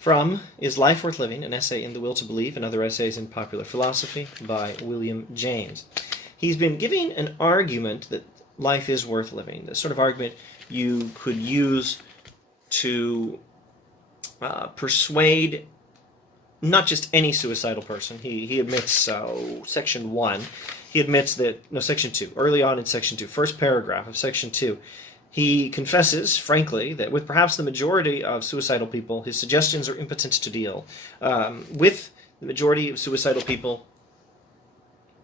From Is Life Worth Living? An essay in The Will to Believe and Other Essays in Popular Philosophy by William James. He's been giving an argument that life is worth living, the sort of argument you could use to persuade not just any suicidal person. He admits, section 1, he admits that, no, section 2, early on in section 2, first paragraph of section 2, he confesses, frankly, that with perhaps the majority of suicidal people, his suggestions are impotent to deal. With the majority of suicidal people,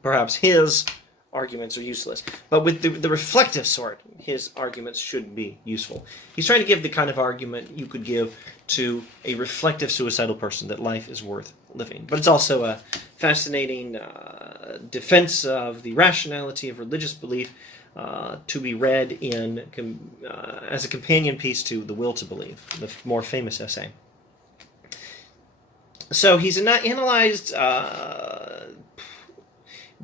perhaps his arguments are useless. But with the reflective sort, his arguments should be useful. He's trying to give the kind of argument you could give to a reflective suicidal person, that life is worth living. But it's also a fascinating defense of the rationality of religious belief, to be read in as a companion piece to The Will to Believe, the more famous essay. So he's analyzed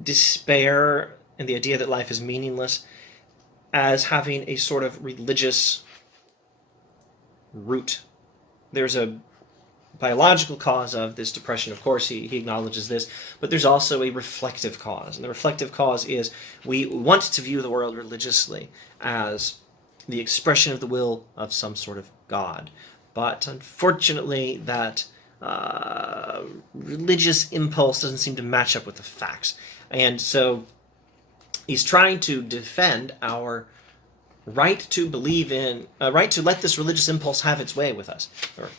despair and the idea that life is meaningless as having a sort of religious root. There's a biological cause of this depression, of course, he acknowledges this, but there's also a reflective cause. And the reflective cause is we want to view the world religiously as the expression of the will of some sort of God. But unfortunately, that religious impulse doesn't seem to match up with the facts. And so he's trying to defend our right to believe in, right to let this religious impulse have its way with us, or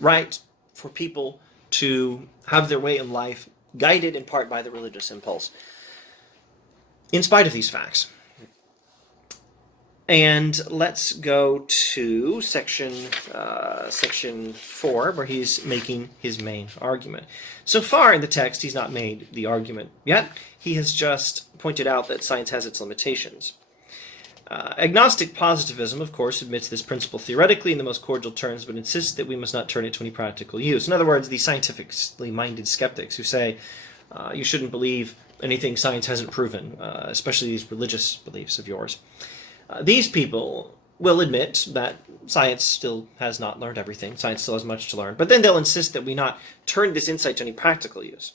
right for people to have their way in life guided in part by the religious impulse, in spite of these facts. And let's go to section 4, where he's making his main argument. So far in the text, he's not made the argument yet. He has just pointed out that science has its limitations. Agnostic positivism, of course, admits this principle theoretically in the most cordial terms, but insists that we must not turn it to any practical use. In other words, the scientifically minded skeptics who say you shouldn't believe anything science hasn't proven, especially these religious beliefs of yours. These people will admit that science still has not learned everything. Science still has much to learn. But then they'll insist that we not turn this insight to any practical use.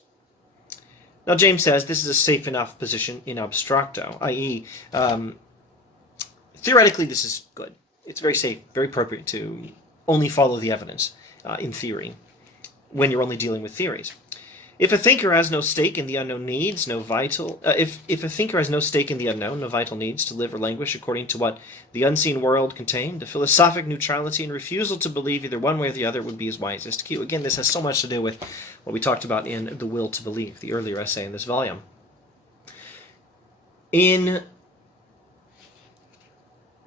Now, James says this is a safe enough position in abstracto, i.e., theoretically, this is good. It's very safe, very appropriate to only follow the evidence in theory when you're only dealing with theories. If a thinker has no stake in the unknown needs, if a thinker has no stake in the unknown, no vital needs to live or languish according to what the unseen world contained, a philosophic neutrality and refusal to believe either one way or the other would be his wisest cue. Again, this has so much to do with what we talked about in The Will to Believe, the earlier essay in this volume. In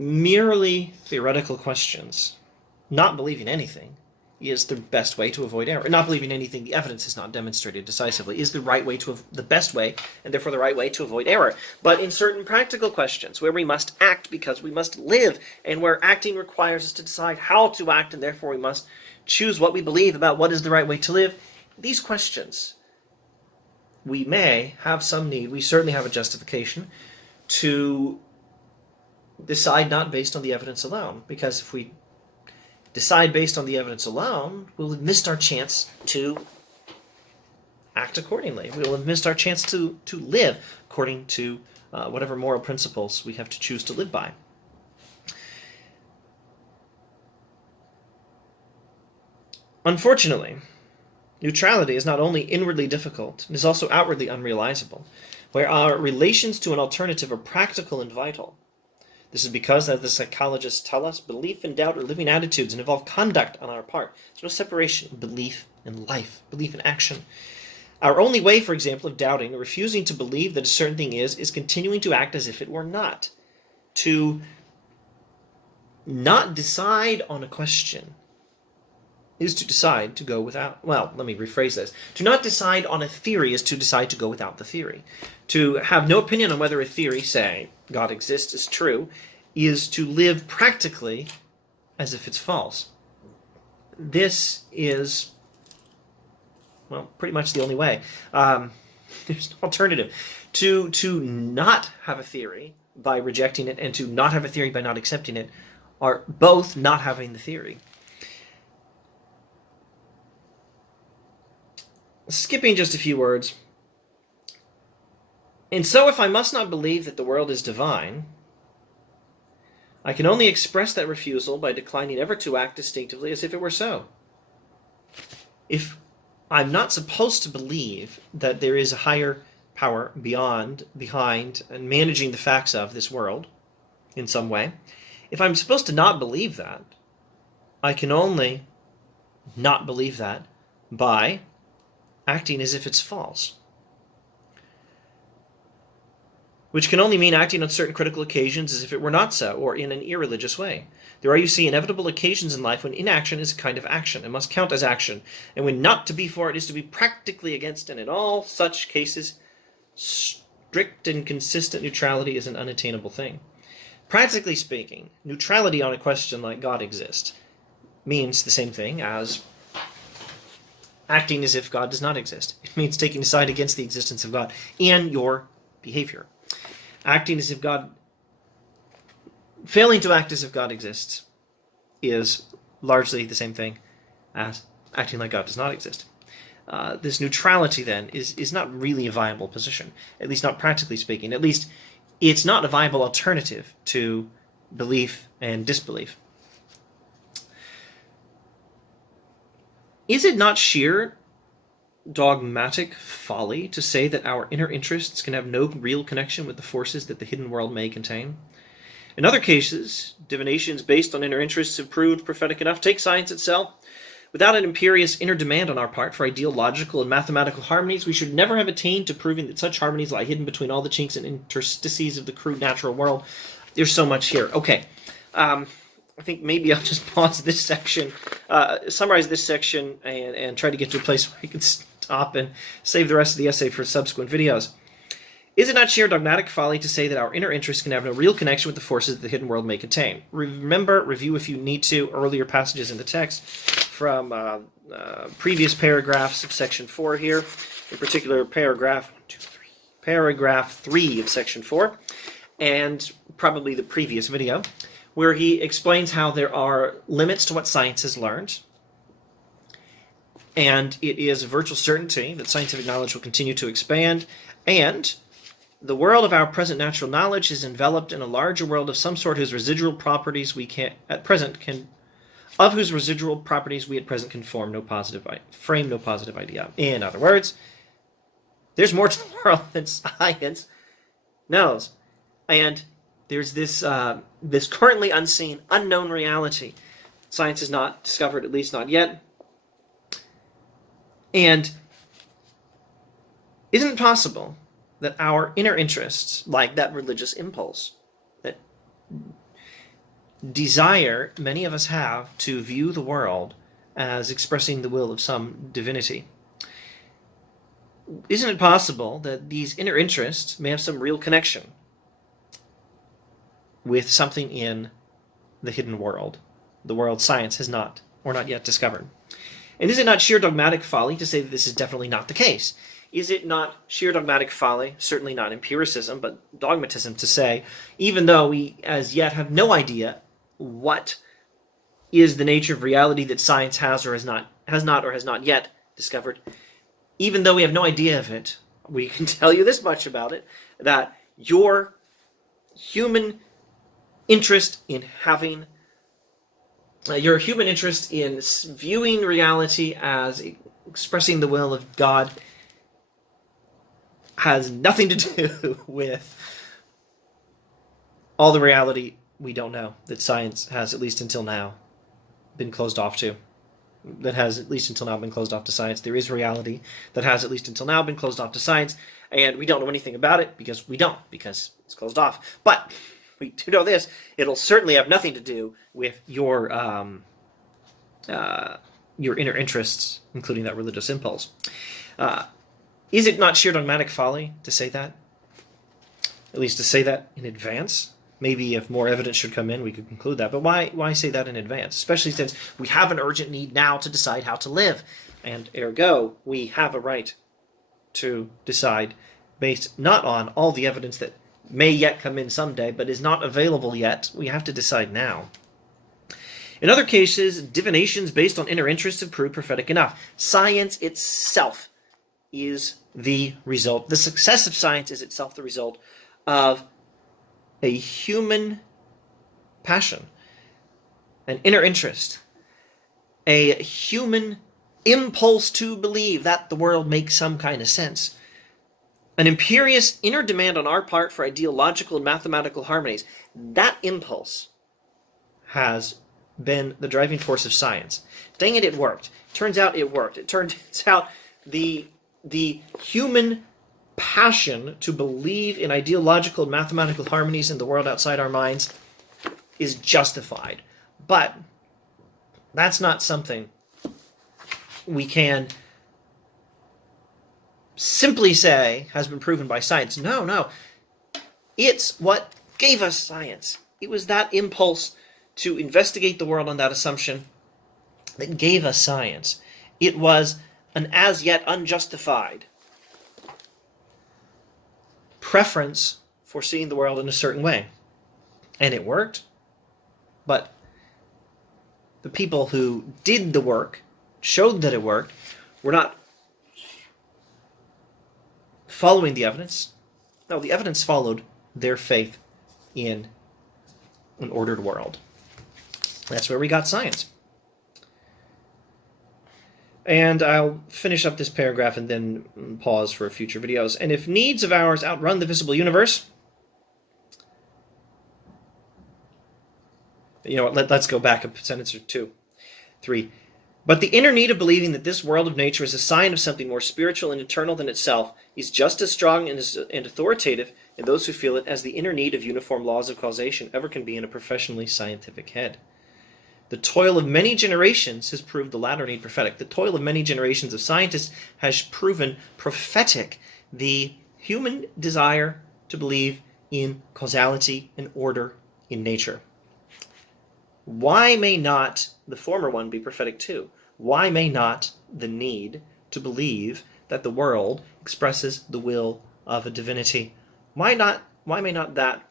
merely theoretical questions, not believing anything is the best way to avoid error. Not believing anything the evidence is not demonstrated decisively is the right way the best way, and therefore the right way to avoid error. But in certain practical questions, where we must act because we must live, and where acting requires us to decide how to act, and therefore we must choose what we believe about what is the right way to live, these questions, we may have some need, we certainly have a justification, to decide not based on the evidence alone. Because if we decide based on the evidence alone, we'll have missed our chance to act accordingly. We'll have missed our chance to live according to whatever moral principles we have to choose to live by. Unfortunately, neutrality is not only inwardly difficult, it is also outwardly unrealizable, where our relations to an alternative are practical and vital. This is because, as the psychologists tell us, belief and doubt are living attitudes and involve conduct on our part. There's no separation of belief and life, belief and action. Our only way, for example, of doubting or refusing to believe that a certain thing is continuing to act as if it were not. To not decide on a question is to decide to go without, well, let me rephrase this. To not decide on a theory is to decide to go without the theory. To have no opinion on whether a theory, say, God exists, is true, is to live practically as if it's false. This is, well, pretty much the only way. There's no alternative. To not have a theory by rejecting it and to not have a theory by not accepting it are both not having the theory. skipping just a few words. And so if I must not believe that the world is divine, I can only express that refusal by declining ever to act distinctively as if it were so. If I'm not supposed to believe that there is a higher power behind, and managing the facts of this world in some way, if I'm supposed to not believe that, I can only not believe that by acting as if it's false. Which can only mean acting on certain critical occasions as if it were not so, or in an irreligious way. There are, you see, inevitable occasions in life when inaction is a kind of action, and must count as action, and when not to be for it is to be practically against, and in all such cases, strict and consistent neutrality is an unattainable thing. Practically speaking, neutrality on a question like God exists means the same thing as acting as if God does not exist. It means taking a side against the existence of God in your behavior. Acting as if God, failing to act as if God exists is largely the same thing as acting like God does not exist. This neutrality, then, is not really a viable position, at least not practically speaking. At least it's not a viable alternative to belief and disbelief. Is it not sheer dogmatic folly to say that our inner interests can have no real connection with the forces that the hidden world may contain? In other cases, divinations based on inner interests have proved prophetic enough. Take science itself. Without an imperious inner demand on our part for ideological and mathematical harmonies, we should never have attained to proving that such harmonies lie hidden between all the chinks and interstices of the crude natural world. There's so much here. Okay. I think maybe I'll just pause this section, summarize this section, and try to get to a place where I can stop and save the rest of the essay for subsequent videos. Is it not sheer dogmatic folly to say that our inner interests can have no real connection with the forces that the hidden world may contain? Remember, review if you need to, earlier passages in the text from previous paragraphs of section 4 here, in particular paragraph 3 of section 4, and probably the previous video, where he explains how there are limits to what science has learned, and it is a virtual certainty that scientific knowledge will continue to expand, and the world of our present natural knowledge is enveloped in a larger world of some sort whose residual properties we can at present can frame no positive idea. In other words, there's more to the world than science knows, and there's this currently unseen, unknown reality. Science has not discovered, at least not yet. And isn't it possible that our inner interests, like that religious impulse, that desire many of us have to view the world as expressing the will of some divinity, isn't it possible that these inner interests may have some real connection with something in the hidden world, the world science has not or not yet discovered? And is it not sheer dogmatic folly to say that this is definitely not the case? Is it not sheer dogmatic folly, certainly not empiricism, but dogmatism, to say, even though we as yet have no idea what is the nature of reality that science has not yet discovered, even though we have no idea of it, we can tell you this much about it, that your human interest in viewing reality as expressing the will of God has nothing to do with all the reality we don't know that science has, at least until now, been closed off to. That has, at least until now, been closed off to science. There is reality that has, at least until now, been closed off to science, and we don't know anything about it because it's closed off. But we do know this: it'll certainly have nothing to do with your inner interests, including that religious impulse. Is it not sheer dogmatic folly to say that? At least to say that in advance? Maybe if more evidence should come in, we could conclude that. But why say that in advance? Especially since we have an urgent need now to decide how to live. And ergo, we have a right to decide based not on all the evidence that may yet come in someday, but is not available yet. We have to decide now. In other cases, divinations based on inner interests have proved prophetic enough. Science itself is the result. The success of science is itself the result of a human passion, an inner interest, a human impulse to believe that the world makes some kind of sense, an imperious inner demand on our part for ideological and mathematical harmonies. That impulse has been the driving force of science. Dang it, it worked. Turns out it worked. It turns out the human passion to believe in ideological and mathematical harmonies in the world outside our minds is justified. But that's not something we can simply say has been proven by science. No. It's what gave us science. It was that impulse to investigate the world on that assumption that gave us science. It was an as yet unjustified preference for seeing the world in a certain way. And it worked. But the people who did the work, showed that it worked, were not following the evidence. No, the evidence followed their faith in an ordered world. That's where we got science. And I'll finish up this paragraph and then pause for future videos. And if needs of ours outrun the visible universe, let's go back a sentence or two. 3. But the inner need of believing that this world of nature is a sign of something more spiritual and eternal than itself is just as strong and authoritative in those who feel it as the inner need of uniform laws of causation ever can be in a professionally scientific head. The toil of many generations has proved the latter need prophetic. The toil of many generations of scientists has proven prophetic the human desire to believe in causality and order in nature. Why may not the former one be prophetic too? Why may not the need to believe that the world expresses the will of a divinity? Why may not that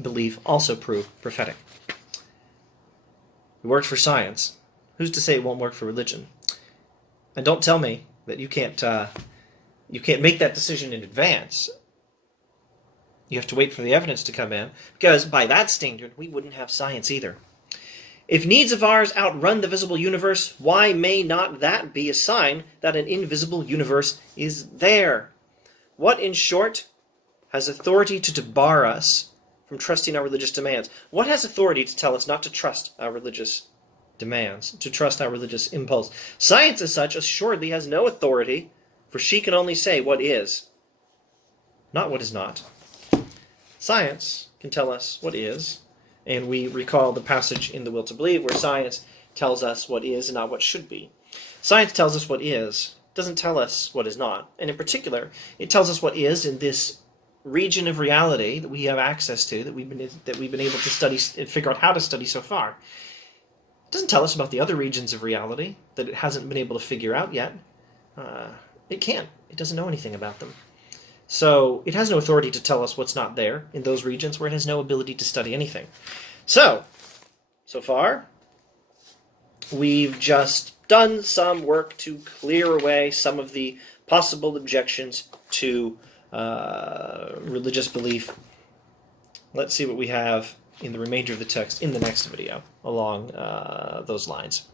belief also prove prophetic? It worked for science. Who's to say it won't work for religion? And don't tell me that you can't make that decision in advance. You have to wait for the evidence to come in, because by that standard, we wouldn't have science either. If needs of ours outrun the visible universe, why may not that be a sign that an invisible universe is there? What, in short, has authority to debar us from trusting our religious demands? What has authority to tell us not to trust our religious demands, to trust our religious impulse? Science as such assuredly has no authority, for she can only say what is, not what is not. Science can tell us what is, and we recall the passage in The Will to Believe where science tells us what is and not what should be. Science tells us what is, doesn't tell us what is not. And in particular, it tells us what is in this region of reality that we have access to, that we've been able to study and figure out how to study so far. It doesn't tell us about the other regions of reality that it hasn't been able to figure out yet. It can't. It doesn't know anything about them. So it has no authority to tell us what's not there in those regions where it has no ability to study anything. So far, we've just done some work to clear away some of the possible objections to religious belief. Let's see what we have in the remainder of the text in the next video along those lines.